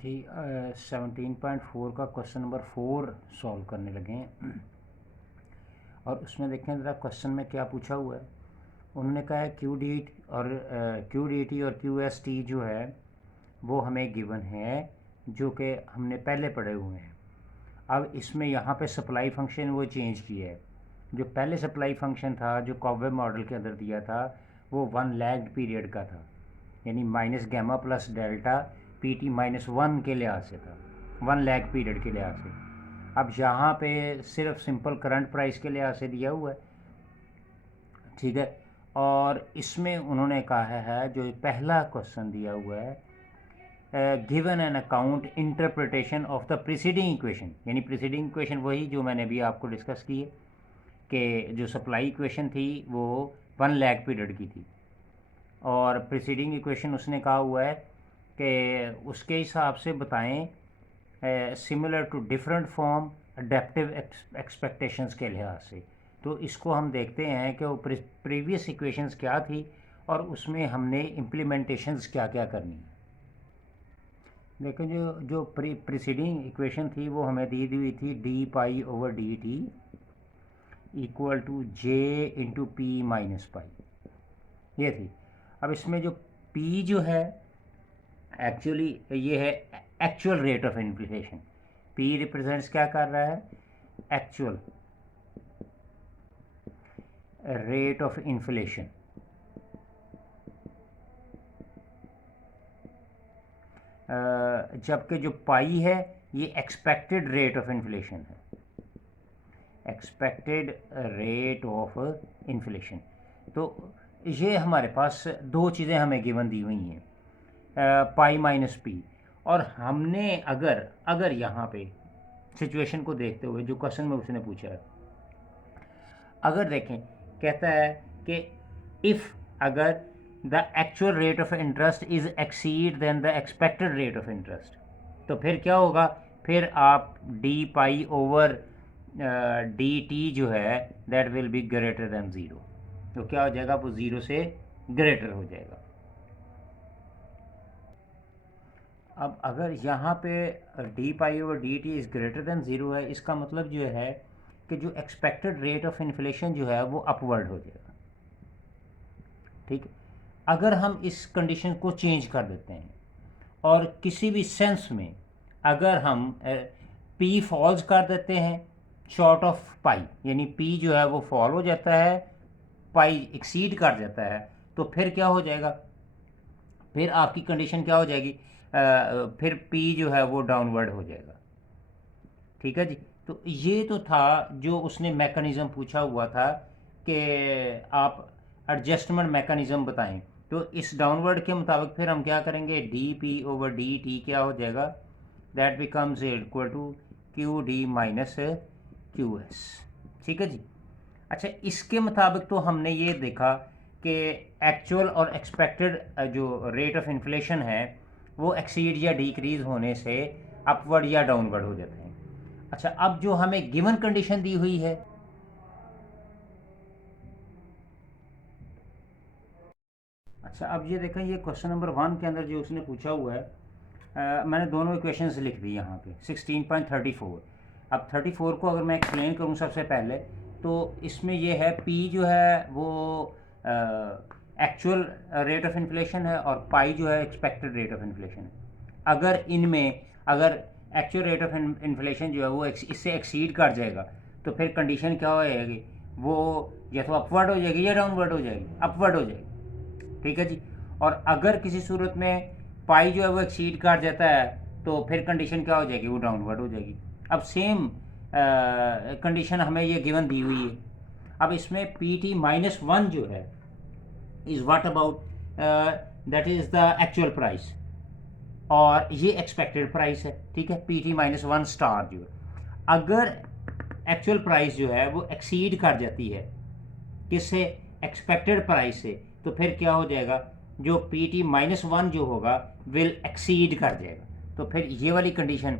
जी 17.4 का question number 4 solve करने लगे हैं। और उसमें देखें ज़रा क्वेश्चन में क्या पूछा हुआ है। उन्होंने कहा है क्यू डी और क्यू डी टी और क्यू एस टी जो है वो हमें गिवन है, जो कि हमने पहले पढ़े हुए हैं। अब इसमें यहाँ पे सप्लाई फंक्शन वो चेंज किया है। जो पहले सप्लाई फंक्शन था जो कॉवेब मॉडल के अंदर दिया था वो वन लैग्ड पीरियड का था, यानी minus gamma plus delta P T -1 के लिहाज से था, वन लैग पीरियड के लिहाज से। अब यहाँ पे सिर्फ सिंपल करंट प्राइस के लिहाज से दिया हुआ है, ठीक है। और इसमें उन्होंने कहा है जो पहला क्वेश्चन दिया हुआ है, given an account interpretation of the preceding equation, यानी प्रीसीडिंग इक्वेशन वही जो मैंने अभी आपको डिस्कस की है कि जो सप्लाई इक्वेशन थी वो वन लैग पीरियड की थी, और प्रीसीडिंग इक्वेशन उसने कहा हुआ है कि उसके हिसाब से बताएं similar to different form adaptive expectations के लिहाज से। तो इसको हम देखते हैं कि वो प्रीवियस इक्वेशंस क्या थी और उसमें हमने इम्प्लीमेंटेशंस क्या क्या करनी है। देखो जो जो प्रीसीडिंग इक्वेशन थी वो हमें दी हुई थी D pi over D T equal to J into P minus pi, ये थी। अब इसमें जो पी जो है एक्चुअली ये है actual rate of inflation. P represents क्या कर रहा है, एक्चुअल रेट ऑफ इन्फ्लेशन। जबकि जो पाई है ये एक्सपेक्टेड रेट ऑफ इन्फ्लेशन है, एक्सपेक्टेड रेट ऑफ इन्फ्लेशन। तो ये हमारे पास दो चीज़ें हमें गिवन दी हुई हैं, पाई माइनस पी। और हमने अगर यहाँ पे सिचुएशन को देखते हुए जो क्वेश्चन में उसने पूछा है, अगर देखें कहता है कि इफ़ अगर the actual rate of interest is exceed than the expected rate of interest, तो फिर क्या होगा, फिर आप D pi over D T जो है that will be greater than zero. तो क्या हो जाएगा, वो ज़ीरो से ग्रेटर हो जाएगा। अब अगर यहाँ पे D pi over D T is greater than zero है, इसका मतलब जो है कि जो एक्सपेक्टेड रेट ऑफ इन्फ्लेशन जो है वो अपवर्ड हो जाएगा, ठीक है। अगर हम इस कंडीशन को चेंज कर देते हैं और किसी भी सेंस में अगर हम पी फॉल्स कर देते हैं शॉर्ट ऑफ पाई, यानी पी जो है वो फॉल हो जाता है, पाई एक्सीड कर जाता है, तो फिर क्या हो जाएगा, फिर आपकी कंडीशन क्या हो जाएगी, फिर पी जो है वो डाउनवर्ड हो जाएगा, ठीक है जी। तो ये तो था जो उसने मैकेनिज़्म पूछा हुआ था कि आप एडजस्टमेंट मैकेनिज़्म बताएं। तो इस डाउनवर्ड के मुताबिक फिर हम क्या करेंगे, D P over D T क्या हो जाएगा, that becomes equal to Q D minus Q S, ठीक है जी। अच्छा, इसके मुताबिक तो हमने ये देखा कि एक्चुअल और एक्सपेक्टेड जो रेट ऑफ इन्फ्लेशन है वो एक्सीड या डिक्रीज होने से अपवर्ड या डाउनवर्ड हो जाते हैं। अच्छा, अब जो हमें गिवन कंडीशन दी हुई है, अच्छा अब ये देखें, ये क्वेश्चन नंबर 1 के अंदर जो उसने पूछा हुआ है, मैंने दोनों इक्वेशंस लिख दी यहाँ पे 16.34। अब 34 को अगर मैं एक्सप्लेन करूँ सबसे पहले, तो इसमें ये है पी जो है वो एक्चुअल रेट ऑफ इन्फ्लेशन है और पाई जो है एक्सपेक्टेड रेट ऑफ इन्फ्लेशन है। अगर इनमें अगर एक्चुअल रेट ऑफ इन्फ्लेशन जो है वो इससे एक्सीड कर जाएगा, तो फिर कंडीशन क्या हो जाएगी, वो या तो अपवर्ड हो जाएगी या डाउनवर्ड हो जाएगी, अपवर्ड हो जाएगी, ठीक है जी। और अगर किसी सूरत में पाई जो है वो एक्सीड कर जाता है, तो फिर कंडीशन क्या हो जाएगी, वो डाउनवर्ड हो जाएगी। अब सेम कंडीशन हमें ये गिवन दी हुई है। अब इसमें पी टी -1 जो है is what about, that is the actual price और ये एक्सपेक्टेड प्राइस है, ठीक है। पी टी -1 स्टार जो है, अगर एक्चुअल प्राइस जो है वो एक्सीड कर जाती है किससे, एक्सपेक्टेड प्राइस से, तो फिर क्या हो जाएगा, जो पी टी -1 जो होगा विल एक्सीड कर जाएगा। तो फिर ये वाली कंडीशन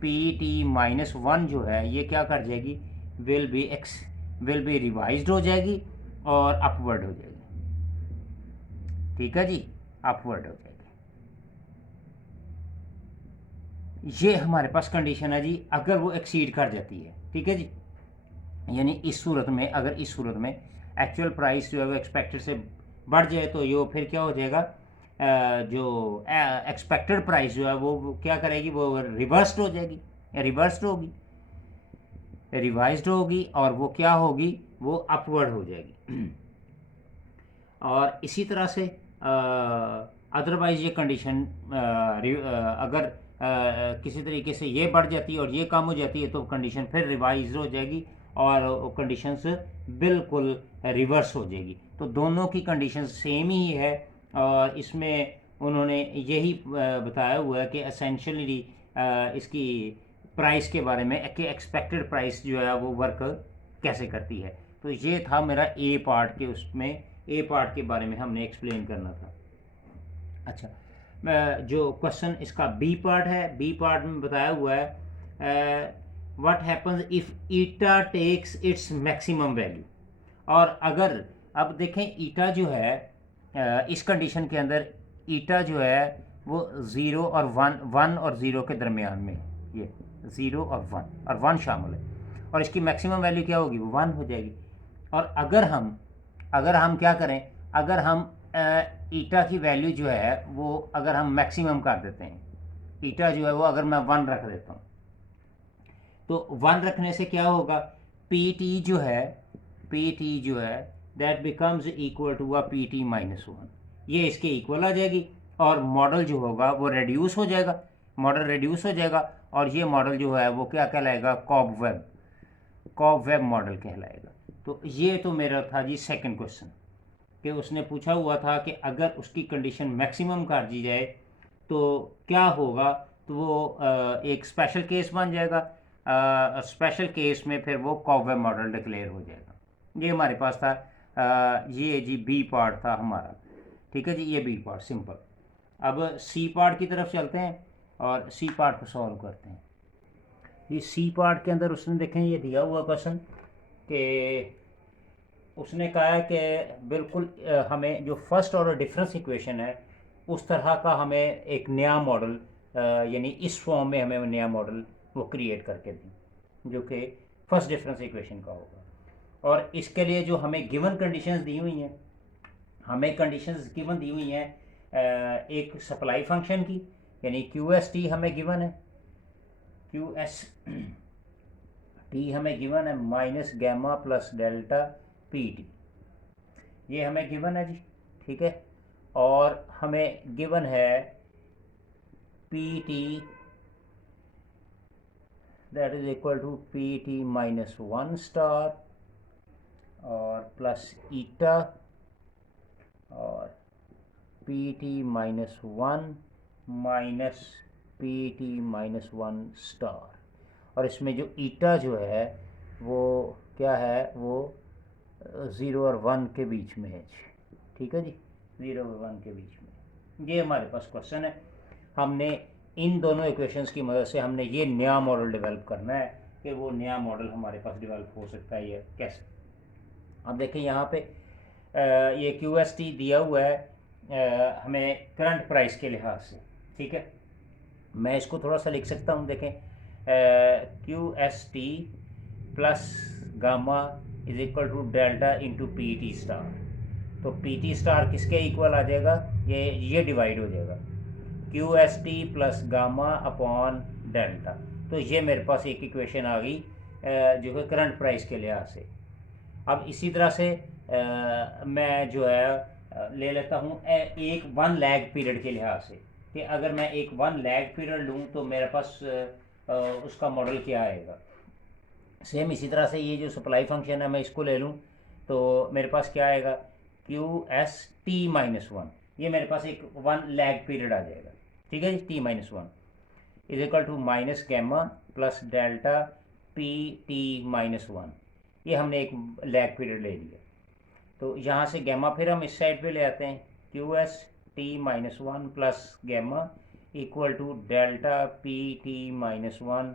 पी टी -1 जो है ये क्या कर जाएगी, विल बी रिवाइज्ड हो जाएगी और अपवर्ड हो जाएगी, ठीक है जी, अपवर्ड हो जाएगी। ये हमारे पास कंडीशन है जी, अगर वो एक्सीड कर जाती है, ठीक है जी, यानी इस सूरत में, अगर इस सूरत में एक्चुअल प्राइस जो है वो एक्सपेक्टेड से बढ़ जाए तो ये फिर क्या हो जाएगा, जो एक्सपेक्टेड प्राइस जो है वो क्या करेगी, वो रिवर्स्ड हो जाएगी, रिवर्स्ड होगी, रिवाइज्ड होगी, और वो क्या होगी, वो अपवर्ड हो जाएगी। और इसी तरह से अदरवाइज ये कंडीशन अगर किसी तरीके से ये बढ़ जाती है और ये कम हो जाती है तो कंडीशन फिर रिवाइज हो जाएगी और कंडीशंस बिल्कुल रिवर्स हो जाएगी। तो दोनों की कंडीशन सेम ही है और इसमें उन्होंने यही बताया हुआ है कि एसेंशियली इसकी प्राइस के बारे में कि एक्सपेक्टेड प्राइस जो है वो वर्क कैसे करती है। तो ये था मेरा ए पार्ट के, उसमें ए पार्ट के बारे में हमने एक्सप्लेन करना था। अच्छा, जो क्वेश्चन इसका बी पार्ट है, बी पार्ट में बताया हुआ है what happens if eta takes its maximum value. और अगर अब देखें ईटा जो है इस कंडीशन के अंदर ईटा जो है वो 0 और 1 और 0 के दरमियान में, ये 0 और 1 शामिल है, और इसकी मैक्सिमम वैल्यू क्या होगी, वो 1 हो जाएगी। और अगर हम क्या करें, अगर हम ईटा की वैल्यू जो है वो अगर हम मैक्सिमम कर देते हैं, ईटा जो है वो अगर मैं 1 रख देता हूँ तो 1 रखने से क्या होगा, पी टी जो है that becomes equal to P T minus 1, ये इसके इक्वल आ जाएगी और मॉडल जो होगा वो रेड्यूस हो जाएगा, मॉडल रेड्यूस हो जाएगा और ये मॉडल जो है वो क्या कहलाएगा, कॉबवेब मॉडल कहलाएगा। तो ये तो मेरा था जी सेकंड क्वेश्चन, कि उसने पूछा हुआ था कि अगर उसकी कंडीशन मैक्सिमम कर दी जाए तो क्या होगा, तो वो एक स्पेशल केस बन जाएगा, स्पेशल केस में फिर वो कॉबवेब मॉडल डिक्लेयर हो जाएगा। ये हमारे पास था, ये जी बी पार्ट था हमारा, ठीक है जी, ये बी पार्ट सिंपल। अब सी पार्ट की तरफ चलते हैं और सी पार्ट को सॉल्व करते हैं। ये सी पार्ट के अंदर उसने देखें ये दिया हुआ क्वेश्चन कि उसने कहा है कि बिल्कुल हमें जो फर्स्ट ऑर्डर डिफरेंस इक्वेशन है उस तरह का हमें एक नया मॉडल, यानी इस फॉर्म में हमें नया मॉडल वो क्रिएट करके दें जो कि फर्स्ट डिफरेंस इक्वेशन का होगा। और इसके लिए जो हमें गिवन कंडीशंस दी हुई हैं, हमें कंडीशंस गिवन दी हुई हैं एक सप्लाई फंक्शन की, यानी क्यू एस टी हमें गिवन है, क्यू एस टी हमें गिवन है minus gamma plus delta P T, ये हमें गिवन है जी, ठीक है। और हमें गिवन है P T that is equal to P T minus 1 star और प्लस ईटा और P T minus 1 minus P T minus 1 star. और इसमें जो ईटा जो है वो क्या है, वो 0 और 1 के बीच में है जी, ठीक है जी, 0 और 1 के बीच में। ये हमारे पास क्वेश्चन है, हमने इन दोनों इक्वेशंस की मदद से हमने ये नया मॉडल डेवलप करना है कि वो नया मॉडल हमारे पास डेवलप हो सकता है ये कैसे। अब देखें यहाँ पे ये क्यू एस टी दिया हुआ है हमें करंट प्राइस के लिहाज से, ठीक है। मैं इसको थोड़ा सा लिख सकता हूँ, देखें Q S T plus gamma is equal to delta into P T star. तो पी टी स्टार किसके इक्वल आ जाएगा, ये डिवाइड हो जाएगा, Q S T plus gamma upon delta. तो ये मेरे पास एक इक्वेशन आ गई जो है करंट प्राइस के लिहाज से। अब इसी तरह से मैं जो है ले लेता हूँ एक 1 लैग पीरियड के लिहाज से, कि अगर मैं एक 1 लैग पीरियड लूँ तो मेरे पास उसका मॉडल क्या आएगा। सेम इसी तरह से ये जो सप्लाई फंक्शन है मैं इसको ले लूँ तो मेरे पास क्या आएगा, क्यू एस टी माइनस 1, ये मेरे पास एक 1 लैग पीरियड आ जाएगा, ठीक है जी, T minus 1 is equal to minus gamma plus delta P T minus 1, ये हमने एक लैग पीरियड ले लिया। तो यहाँ से गैमा फिर हम इस साइड पे ले आते हैं, Q S T minus 1 plus gamma equal to delta P T minus 1,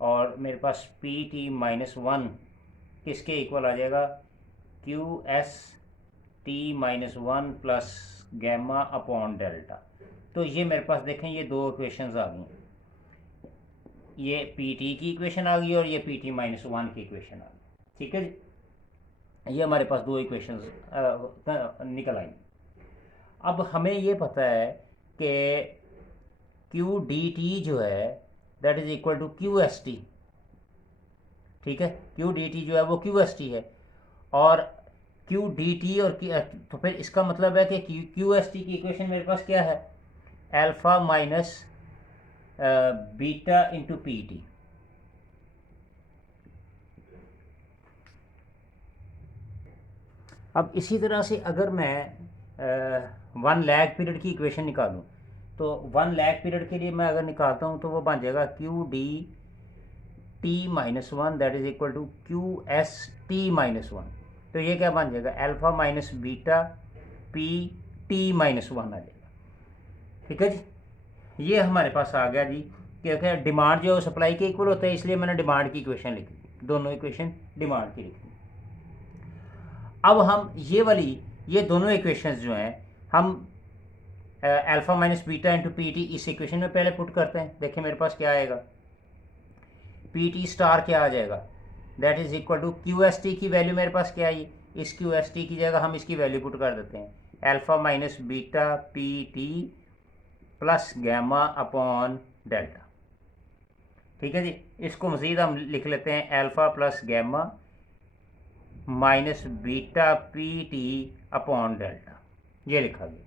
और मेरे पास पी टी माइनस 1 किसके इक्वल आ जाएगा, Q S T minus 1 plus gamma upon delta. तो ये मेरे पास देखें ये दो इक्वेशंस आ गई। ये पी टी की इक्वेशन आ गई और ये पी टी माइनस वन की इक्वेशन आ गई। ठीक है जी, ये हमारे पास दो इक्वेशन निकल आई। अब हमें ये पता है कि क्यू डी टी जो है that is equal to Q S T. ठीक है, क्यू डी टी जो है वो क्यू एस टी है, और क्यू डी टी और तो फिर इसका मतलब है कि क्यू एस टी की इक्वेशन मेरे पास क्या है, alpha minus beta into P T. अब इसी तरह से अगर मैं 1 लैग पीरियड की इक्वेशन निकालूं, तो 1 लैग पीरियड के लिए मैं अगर निकालता हूं तो वो बन जाएगा Q D T minus one that is equal to Q S T minus one. तो ये क्या बन जाएगा, alpha minus beta P T minus one आ जाएगा। ठीक है जी, ये हमारे पास आ गया जी। क्योंकि डिमांड जो सप्लाई के इक्वल होता है, इसलिए मैंने डिमांड की इक्वेशन लिख दी, दोनों इक्वेशन डिमांड की लिख दी। अब हम ये दोनों इक्वेशंस जो हैं, हम alpha minus beta into P T इस इक्वेशन में पहले पुट करते हैं। देखिए मेरे पास क्या आएगा, पी टी स्टार क्या आ जाएगा, that is equal to Q S T की वैल्यू मेरे पास क्या आई, इस क्यू एस टी की जगह हम इसकी वैल्यू पुट कर देते हैं, alpha minus beta P T plus gamma upon delta. ठीक है जी, इसको मज़ीद हम लिख लेते हैं alpha plus gamma minus beta P T upon delta, ये लिखा गया।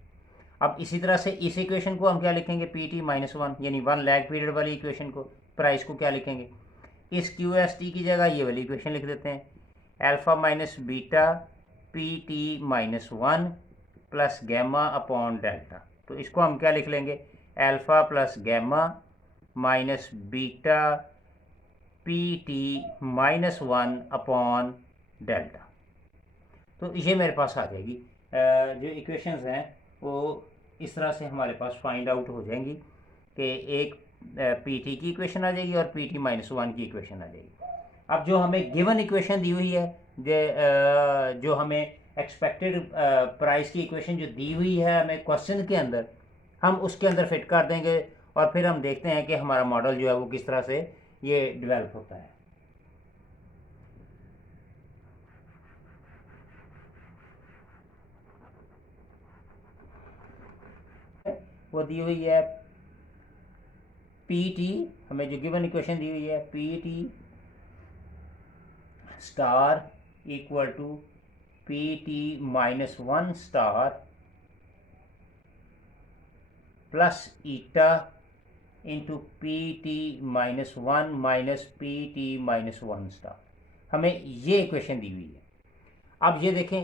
अब इसी तरह से इस इक्वेशन को हम क्या लिखेंगे, पी टी माइनस वन, यानी 1 लैग पीरियड वाली इक्वेशन को, प्राइस को क्या लिखेंगे, इस क्यू एस टी की जगह ये वाली इक्वेशन लिख देते हैं, alpha minus beta P T minus one plus gamma upon delta. तो इसको हम क्या लिख लेंगे, alpha plus gamma minus beta P T minus one upon delta. तो ये मेरे पास आ जाएगी। जो इक्वेशंस हैं वो इस तरह से हमारे पास फाइंड आउट हो जाएंगी कि एक पी टी की इक्वेशन आ जाएगी और पी टी माइनस वन की इक्वेशन आ जाएगी। अब जो हमें गिवन इक्वेशन दी हुई है, जो हमें एक्सपेक्टेड प्राइस की इक्वेशन जो दी हुई है हमें क्वेश्चन के अंदर, हम उसके अंदर फिट कर देंगे और फिर हम देखते हैं कि हमारा मॉडल जो है वो किस तरह से ये डेवलप होता है। वो दी हुई है पी टी, हमें जो गिवन इक्वेशन दी हुई है P T star equal to P T minus one star plus eta into P T minus one minus P T minus one star, हमें ये इक्वेशन दी हुई है। अब ये देखें,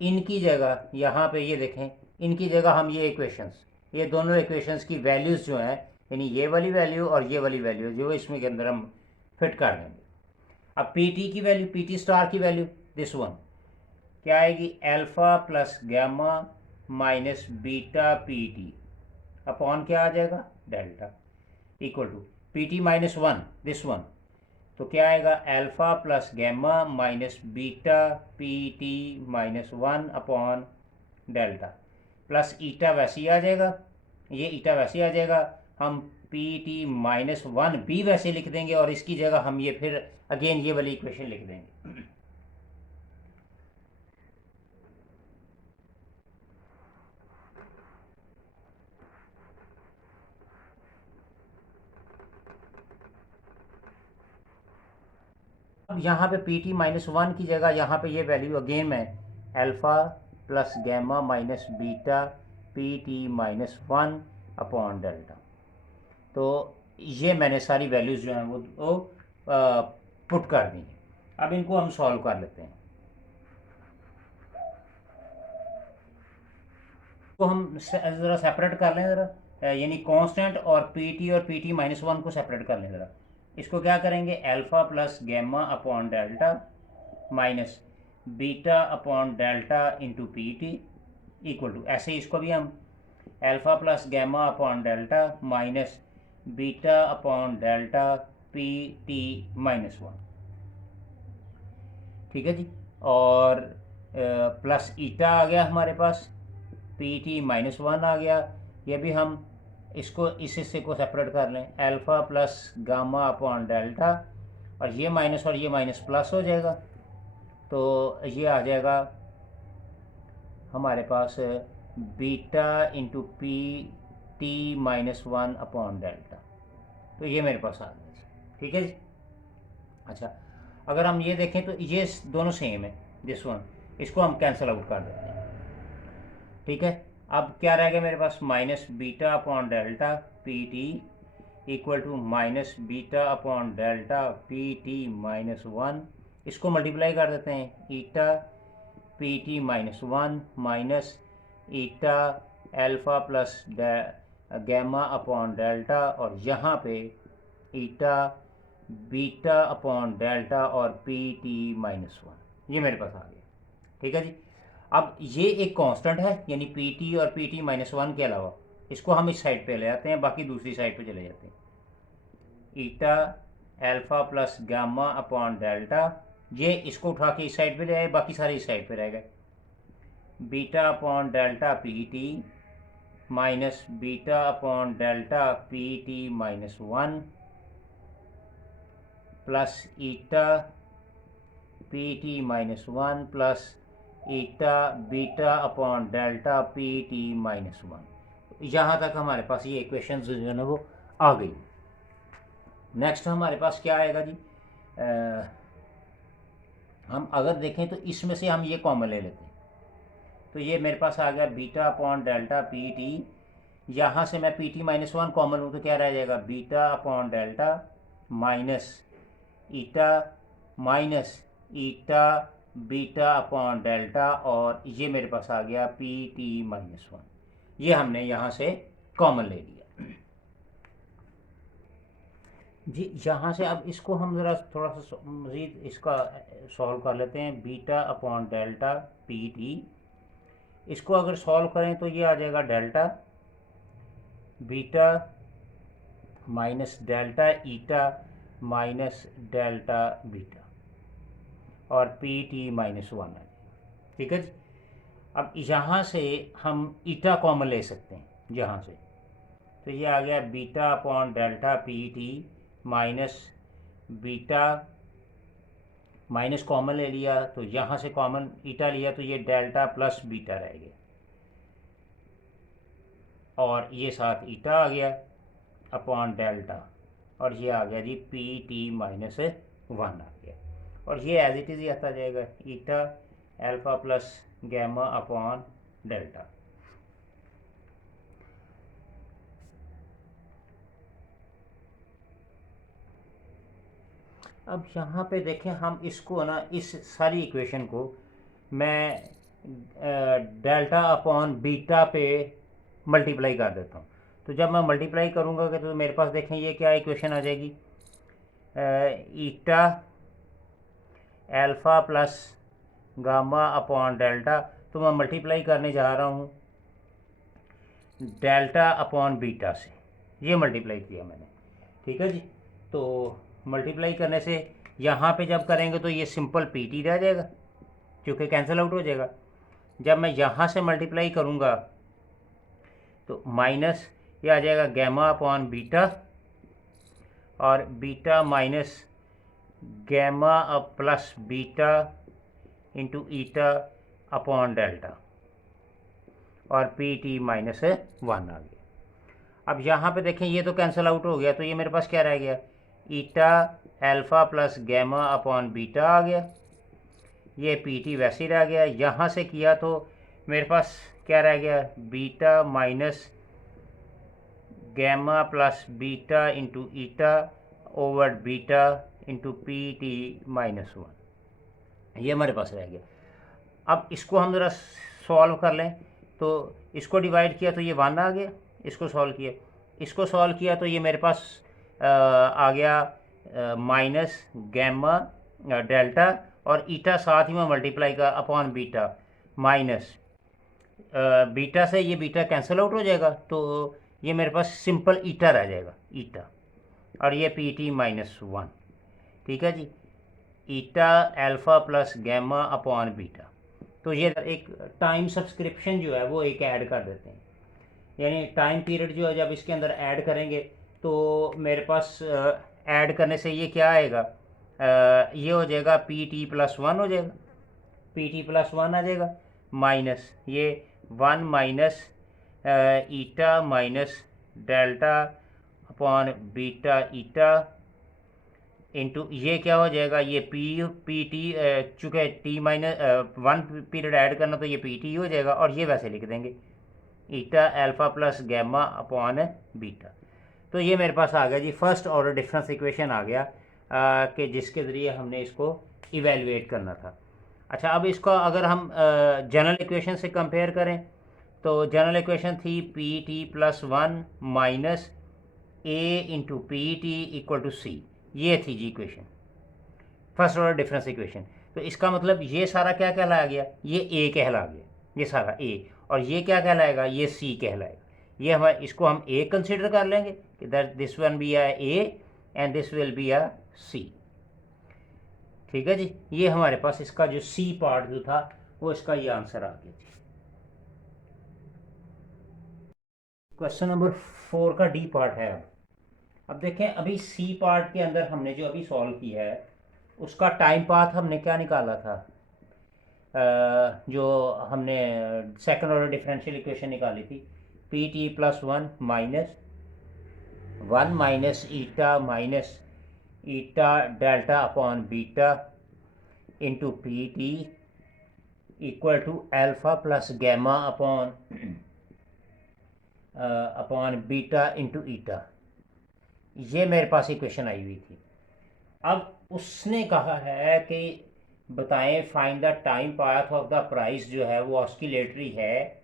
इनकी जगह यहाँ पे ये देखें, इनकी जगह हम ये इक्वेशंस, ये दोनों इक्वेशंस की वैल्यूज़ जो हैं, यानी ये वाली वैल्यू और ये वाली वैल्यू जो इसमें के अंदर हम फिट कर देंगे। अब पी टी की वैल्यू, पी टी स्टार की वैल्यू दिस वन क्या आएगी, alpha plus gamma minus beta P T upon क्या आ जाएगा, delta, equal to P T minus one this one, तो क्या आएगा, alpha plus gamma minus beta P T minus one upon delta, plus eta वैसे ही आ जाएगा, ये ईटा वैसे ही आ जाएगा, हम पी टी माइनस वन भी वैसे लिख देंगे और इसकी जगह हम ये फिर अगेन ये वाली इक्वेशन लिख देंगे। अब यहाँ पे पी टी माइनस वन की जगह यहाँ पे ये वैल्यू अगेन मैं alpha plus gamma minus beta P T minus one upon delta, तो ये मैंने सारी वैल्यूज़ जो हैं वो पुट कर दी। अब इनको हम सॉल्व कर लेते हैं। तो हम ज़रा सेपरेट कर लें ज़रा, यानी कांस्टेंट और पी टी माइनस वन को सेपरेट कर लें ज़रा। इसको क्या करेंगे, alpha plus gamma upon delta minus beta upon delta into P T equal to, ऐसे ही इसको भी हम alpha plus gamma upon delta minus beta upon delta P T minus one. ठीक है जी, और प्लस ईटा आ गया हमारे पास, पी टी माइनस वन आ गया, ये भी हम इसको इस हिस्से को सेपरेट कर लें, alpha plus gamma upon delta, और ये माइनस प्लस हो जाएगा, तो ये आ जाएगा हमारे पास beta into P T minus one upon delta. तो ये मेरे पास आ गया जी, ठीक है जी। अच्छा, अगर हम ये देखें तो ये दोनों सेम है, दिस वन, इसको हम कैंसिल आउट कर देते हैं, ठीक है। अब क्या रह गया मेरे पास, minus beta upon delta P T equal to minus beta upon delta P T minus one. इसको मल्टीप्लाई कर देते हैं, eta P T minus one minus eta alpha plus gamma upon delta, और यहाँ पे ईटा बीटा अपॉन डेल्टा और P T minus one, ये मेरे पास आ गया, ठीक है जी। अब ये एक कांस्टेंट है, यानी पी टी और पी टी माइनस वन के अलावा, इसको हम इस साइड पे ले आते हैं, बाकी दूसरी साइड पे चले जाते हैं। Eta alpha plus gamma upon delta, ये इसको उठा के इस साइड पे ले आए, बाकी सारे इस साइड पे रह गए। Beta upon delta P T minus beta upon delta P T minus one plus eta P T minus one plus eta beta upon delta P T minus one. यहाँ तक हमारे पास ये इक्वेशन जो है ना वो आ गई। नेक्स्ट हमारे पास क्या आएगा जी, हम अगर देखें तो इसमें से हम ये कॉमन ले लेते हैं, तो ये मेरे पास आ गया beta upon delta P T, यहाँ से मैं P T minus one common लूँ तो क्या रह जाएगा, beta upon delta minus eta minus eta beta upon delta, और ये मेरे पास आ गया पी टी माइनस वन, ये हमने यहाँ से कॉमन ले लिया जी। यहाँ से अब इसको हम ज़रा थोड़ा सा मज़ीद इसका सॉल्व कर लेते हैं, beta upon delta P T, इसको अगर सॉल्व करें तो ये आ जाएगा delta beta minus delta eta minus delta beta और पी टी माइनस वन है, ठीक है जी। अब यहाँ से हम ईटा कॉमन ले सकते हैं यहाँ से, तो ये आ गया beta upon delta P T minus beta, minus common ले लिया तो यहाँ से कॉमन ईटा लिया तो ये डेल्टा प्लस बीटा रह गया, और ये साथ ईटा आ गया अपॉन डेल्टा, और ये आ गया जी पी टी माइनस वन आ गया, और ये एज इट इज़ ही आता जाएगा, eta alpha plus gamma upon delta. अब यहाँ पे देखें, हम इसको ना इस सारी इक्वेशन को मैं डेल्टा अपॉन बीटा पे मल्टीप्लाई कर देता हूँ, तो जब मैं मल्टीप्लाई करूँगा तो मेरे पास देखें ये क्या इक्वेशन आ जाएगी, eta alpha plus gamma upon delta, तो मैं मल्टीप्लाई करने जा रहा हूँ डेल्टा अपॉन बीटा से, ये मल्टीप्लाई किया मैंने, ठीक है जी। तो मल्टीप्लाई करने से यहाँ पे जब करेंगे तो ये सिंपल पी टी रह जाएगा, क्योंकि कैंसिल आउट हो जाएगा। जब मैं यहाँ से मल्टीप्लाई करूँगा तो माइनस ये आ जाएगा गैमा अपॉन बीटा, और beta minus gamma plus beta into eta upon delta, और पी टी माइनस वन आ गया। अब यहाँ पे देखें ये तो कैंसिल आउट हो गया, तो ये मेरे पास क्या रह गया, eta alpha plus gamma upon beta आ गया, ये पी टी वैसे ही रह गया। यहाँ से किया तो मेरे पास क्या रह गया, beta minus gamma plus beta into eta over beta into P T minus one, ये हमारे पास रह गया। अब इसको हम ज़रा सॉल्व कर लें, तो इसको डिवाइड किया तो ये वन आ गया, इसको सॉल्व किया तो ये मेरे पास आ गया माइनस गैमा डेल्टा, और ईटा साथ ही में मल्टीप्लाई का अपॉन बीटा माइनस बीटा से ये बीटा कैंसिल आउट हो जाएगा, तो ये मेरे पास सिंपल ईटा रह जाएगा, ईटा, और ये पी टी माइनस वन, ठीक है जी। Eta alpha plus gamma upon beta, तो ये एक टाइम सब्सक्रिप्शन जो है वो एक ऐड कर देते हैं, यानी टाइम पीरियड जो है जब इसके अंदर ऐड करेंगे तो मेरे पास ऐड करने से ये क्या आएगा, ये हो जाएगा पी टी प्लस वन हो जाएगा, पी टी प्लस वन आ जाएगा, माइनस ये one minus eta minus delta upon beta eta into ये क्या हो जाएगा, ये पी टी, चूँकि T minus one period add करना तो ये पी टी हो जाएगा, और ये वैसे लिख देंगे eta alpha plus gamma upon beta. तो ये मेरे पास आ गया जी फर्स्ट ऑर्डर डिफरेंस इक्वेशन आ गया, कि जिसके ज़रिए हमने इसको इवेलुएट करना था। अच्छा, अब इसको अगर हम जनरल इक्वेशन से कंपेयर करें तो जनरल इक्वेशन थी P T plus one minus A into P T equal to C, ये थी जी equation, first order difference equation. तो इसका मतलब ये सारा क्या कहलाया गया, ये ए कहला गया, ये सारा ए, और ये क्या कहलाएगा, ये सी कहलाएगा। ये हम इसको हम ए कंसिडर कर लेंगे कि that this one be A and this will be a C. ठीक है जी, ये हमारे पास इसका जो सी पार्ट जो था वो इसका ये आंसर आ गया जी। क्वेश्चन नंबर 4 का डी पार्ट है। अब देखें, अभी सी पार्ट के अंदर हमने जो अभी सॉल्व किया है उसका टाइम पाथ हमने क्या निकाला था, जो हमने सेकंड ऑर्डर डिफरेंशियल इक्वेशन निकाली थी, P T plus one minus eta minus eta delta upon beta into P T equal to alpha plus gamma upon beta into eta. ये मेरे पास इक्वेशन आई हुई थी। अब उसने कहा है कि बताएं find the time path of the price जो है वो ऑस्किलेटरी है,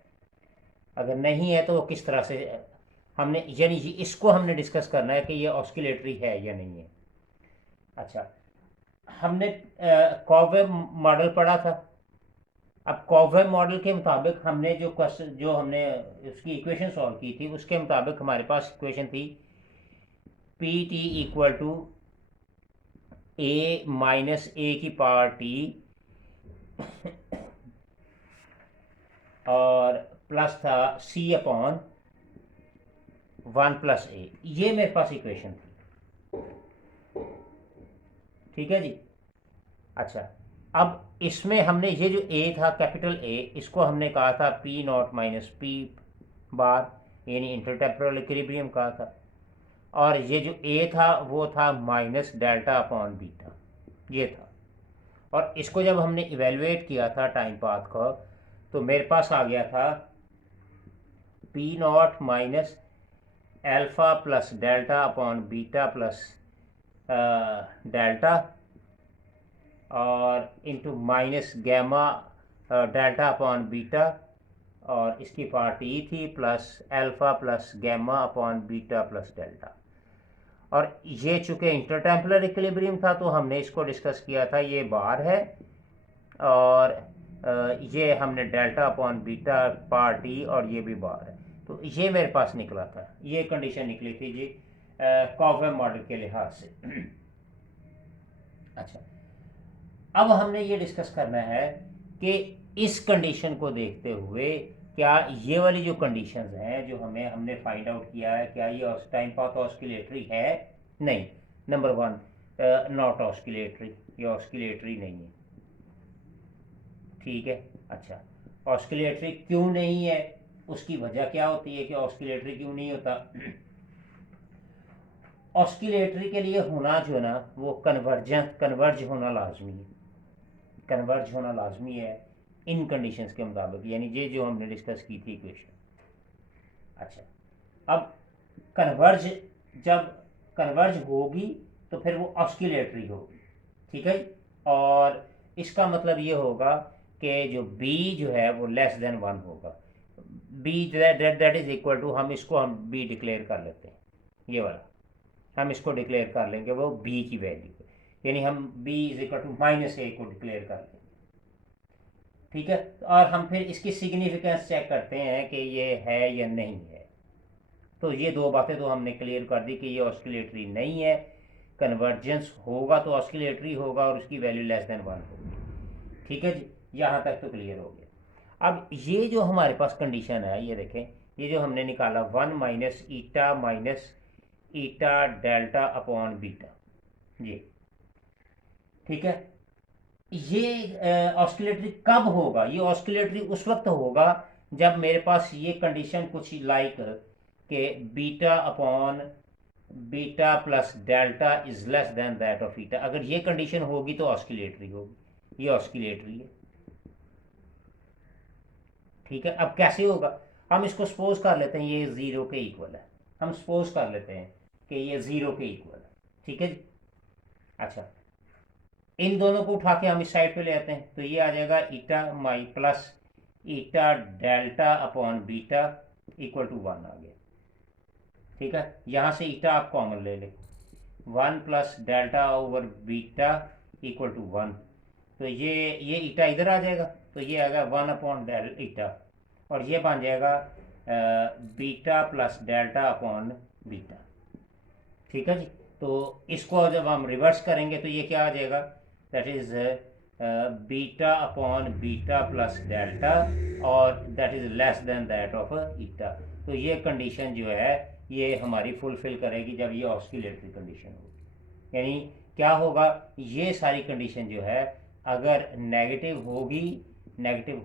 अगर नहीं है तो वो किस तरह से हमने, यानी इसको हमने डिस्कस करना है कि ये ऑस्किलेटरी है या नहीं है। अच्छा, हमने कॉवेव मॉडल पढ़ा था। अब कॉवेव मॉडल के मुताबिक हमने जो क्वेश्चन, जो हमने उसकी इक्वेशन सॉल्व की थी उसके मुताबिक हमारे पास इक्वेशन थी P T equal to A minus A की पावर टी और प्लस था C upon one plus A. ये मेरे पास इक्वेशन थी। ठीक है जी। अच्छा, अब इसमें हमने ये जो ए था कैपिटल ए, इसको हमने कहा था पी नॉट माइनस पी बार, यानी इंटरटेम्पोरल इक्विलिब्रियम कहा था, और ये जो ए था वो था माइनस डेल्टा अपॉन बीटा, ये था। और इसको जब हमने इवेलुएट किया था टाइम पाथ को, तो मेरे पास आ गया था P not minus alpha plus delta upon beta plus delta और into minus gamma delta upon beta, और इसकी पार्ट ई थी plus alpha plus gamma upon beta plus delta. और ये चूँकि इंटरटेम्पोरल इक्विलिब्रियम था तो हमने इसको डिस्कस किया था, ये बार है, और ये हमने डेल्टा अपॉन बीटा पार्ट ई, और ये भी बार है। तो ये मेरे पास निकला था, ये कंडीशन निकली थी जी कॉवेव मॉडल के लिहाज से। अच्छा, अब हमने ये डिस्कस करना है कि इस कंडीशन को देखते हुए क्या ये वाली जो कंडीशंस हैं जो हमने फाइंड आउट किया है, क्या ये टाइम पाथ ऑस्किलेटरी है? नहीं। नंबर वन, नॉट ऑस्किलेटरी, ये ऑस्किलेटरी नहीं है। ठीक है। अच्छा, ऑस्किलेटरी क्यों नहीं है, उसकी वजह क्या होती है कि ऑस्किलेटरी क्यों नहीं होता? ऑस्किलेटरी के लिए होना जो ना वो कन्वर्ज होना लाजमी है, कन्वर्ज होना लाजमी है इन कंडीशंस के मुताबिक, यानी ये जो हमने डिस्कस की थी इक्वेशन। अच्छा, अब जब कन्वर्ज होगी तो फिर वो ऑस्किलेटरी होगी। ठीक है। और इसका मतलब ये होगा कि जो b जो है वो लेस देन 1 होगा। b that is equal to, हम b डिक्लेयर कर लेते हैं, ये वाला हम इसको डिक्लेयर कर लेंगे वो b की वैल्यू, यानी हम b is equal to minus A को डिक्लेयर कर लेंगे। ठीक है। और हम फिर इसकी सिग्निफिकेंस चेक करते हैं कि ये है या नहीं है। तो ये दो बातें तो हमने क्लियर कर दी कि ये ऑस्किलेटरी नहीं है, कन्वर्जेंस होगा तो ऑस्किलेटरी होगा और उसकी वैल्यू लेस देन 1 होगी। ठीक है जी, यहाँ तक तो क्लियर हो गया। अब ये जो हमारे पास कंडीशन है, ये देखें, ये जो हमने निकाला 1 minus eta delta upon beta, ये ठीक है। ये ऑस्किलेटरी कब होगा? ये ऑस्किलेटरी उस वक्त होगा जब मेरे पास ये कंडीशन कुछ लाइक के beta upon beta plus delta is less than that of ईटा। अगर ये कंडीशन होगी तो ऑस्किलेटरी होगी, ये ऑस्किलेटरी है, ठीक है। अब कैसे होगा? हम इसको सपोज कर लेते हैं ये ज़ीरो के इक्वल है, हम सपोज कर लेते हैं कि ये ज़ीरो के इक्वल है, ठीक है जी। अच्छा, इन दोनों को उठा के हम इस साइड पे ले आते हैं, तो ये आ जाएगा ईटा माई plus eta delta upon beta equal to 1 आ गया, ठीक है। यहाँ से ईटा आप कॉमन ले लें, 1 plus delta over beta equal to 1, तो ये ईटा इधर आ जाएगा, तो ये आएगा 1 अपॉन डेल ईटा, और ये बन जाएगा beta plus delta upon beta, ठीक है जी। तो इसको जब हम रिवर्स करेंगे तो ये क्या आ जाएगा, that is beta upon beta plus delta, और that is less than that of eta. तो ये कंडीशन जो है ये हमारी फुलफिल करेगी जब ये ऑस्किलेटरी कंडीशन होगी। यानी क्या होगा, ये सारी कंडीशन जो है अगर नेगेटिव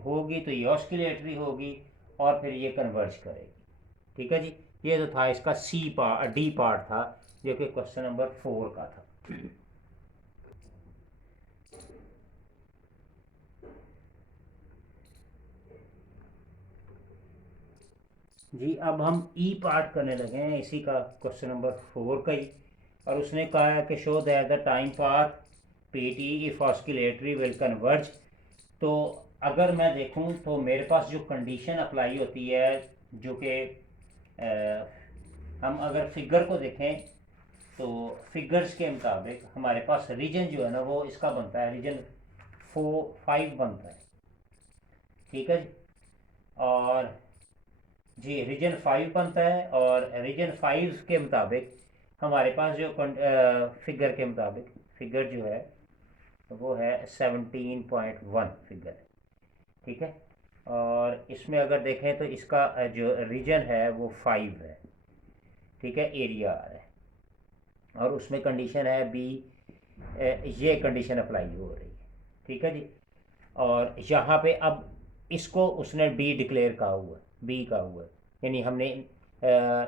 होगी तो ये ऑस्किलेटरी होगी, और फिर ये कन्वर्ज करेगी, ठीक है जी। ये तो था इसका डी पार्ट था, जो कि क्वेश्चन नंबर 4 का था। जी अब हम ई पार्ट करने लगे हैं इसी का, क्वेश्चन नंबर 4 का ही। और उसने कहा है कि show that the time path P T if oscillatory will converge. तो अगर मैं देखूं तो मेरे पास जो कंडीशन अप्लाई होती है, जो कि हम अगर फिगर को देखें तो फिगर्स के मुताबिक हमारे पास रीजन जो है ना वो इसका बनता है, रीजन 5 बनता है, ठीक है जी। और जी रीजन 5 बनता है, और रीजन 5 के मुताबिक हमारे पास जो फिगर के मुताबिक फिगर जो है वो है 17.1 फिगर, ठीक है। और इसमें अगर देखें तो इसका जो रीजन है वो 5 है, ठीक है, एरिया आ रहा है, और उसमें कंडीशन है बी, ये कंडीशन अप्लाई हो रही है, ठीक है जी। और यहाँ पे अब इसको उसने बी डिक्लेयर कहा हुआ है, बी का हुआ है, यानी हमने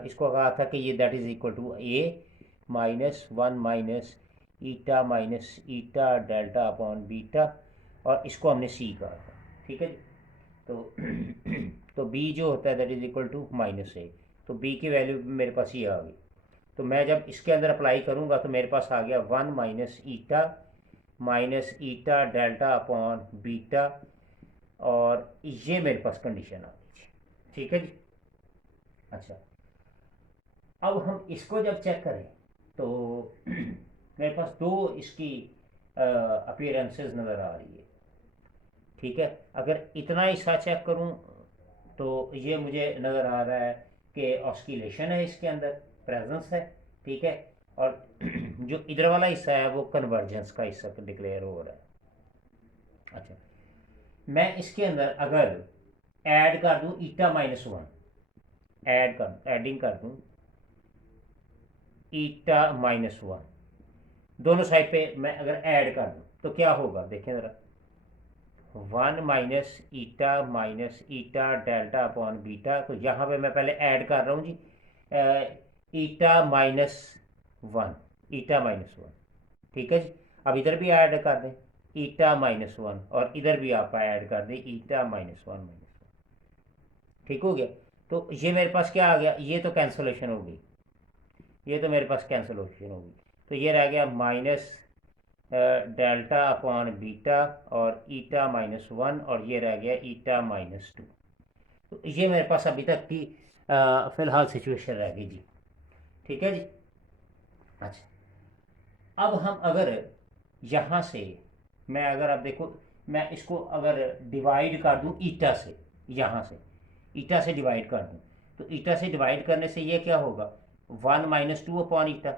इसको कहा था कि ये that is equal to A -1 minus eta delta upon beta, और इसको हमने सी कहा था, ठीक है जी। तो बी जो होता है that is equal to -a, तो बी की वैल्यू मेरे पास ये आ गई। तो मैं जब इसके अंदर अप्लाई करूँगा तो मेरे पास आ गया 1 minus eta delta upon beta, और ये मेरे पास कंडीशन आ गई, ठीक है जी। अच्छा, अब हम इसको जब चेक करें तो मेरे पास दो इसकी अपीयरेंसेस नज़र आ रही है, ठीक है। अगर इतना हिस्सा चेक करूं तो ये मुझे नज़र आ रहा है कि ऑस्किलेशन है इसके अंदर, प्रेजेंस है, ठीक है। और जो इधर वाला हिस्सा है वो कन्वर्जेंस का हिस्सा डिक्लेयर हो रहा है। अच्छा, मैं इसके अंदर अगर ऐड कर दूं ईटा -1, एडिंग कर दूं ईटा -1, दोनों साइड पे मैं अगर ऐड कर दूं तो क्या होगा, देखें ज़रा, 1 minus eta delta upon beta. तो यहाँ पे मैं पहले ऐड कर रहा हूँ जी, ईटा -1, ठीक है जी। अब इधर भी ऐड कर दें ईटा -1, और इधर भी आप ऐड कर दें ईटा -1, ठीक हो गया। तो ये मेरे पास क्या आ गया, ये तो कैंसलेशन हो गई, ये तो मेरे पास कैंसलेशन होगी, तो ये रह गया माइनस डेल्टा अपॉन बीटा और ईटा -1, और ये रह गया ईटा -2। तो ये मेरे पास अभी तक की फ़िलहाल सिचुएशन रह गई जी, ठीक है जी। अच्छा, अब हम अगर यहाँ से मैं अगर आप देखो, मैं इसको अगर डिवाइड कर दूँ ईटा से, यहाँ से ईटा से डिवाइड कर दूँ, तो ईटा से डिवाइड करने से ये क्या होगा, 1 - 2 अपॉन ईटा।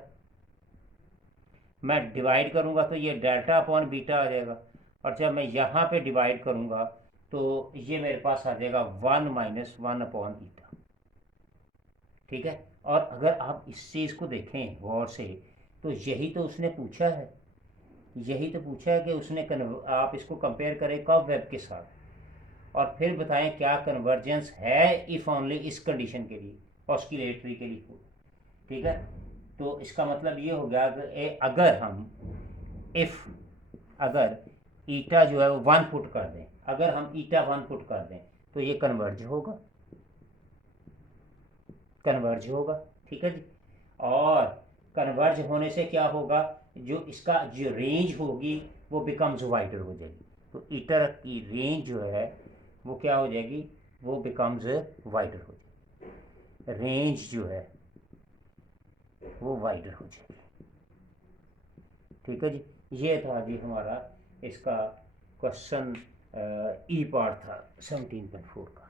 मैं डिवाइड करूँगा तो ये डेल्टा अपॉन बीटा आ जाएगा, और जब मैं यहाँ पे डिवाइड करूँगा तो ये मेरे पास आ जाएगा 1 - 1 अपॉन ईटा, ठीक है। और अगर आप इस चीज़ को देखें गौर से तो यही तो उसने पूछा है, यही तो पूछा है कि उसने आप इसको कंपेयर करें कब वेब के साथ और फिर बताएं क्या कन्वर्जेंस है इफ़ ओनली इस कंडीशन के लिए, ऑस्किलेटरी के लिए। ठीक है, तो इसका मतलब ये हो गया कि अगर हम इफ़ अगर ईटा जो है वो 1 पुट कर दें, अगर हम ईटा 1 पुट कर दें तो ये कन्वर्ज होगा, कन्वर्ज होगा। ठीक है जी। और कन्वर्ज होने से क्या होगा, जो इसका जो रेंज होगी वो बिकम्स वाइडर हो जाएगी। तो ईटर की रेंज जो है वो क्या हो जाएगी, वो बिकम्स वाइडर हो जाएगी, रेंज जो है वो वाइडर हो जाएगी। ठीक है जी। ये था जी हमारा इसका क्वेश्चन ई पार्ट था 17.4 का।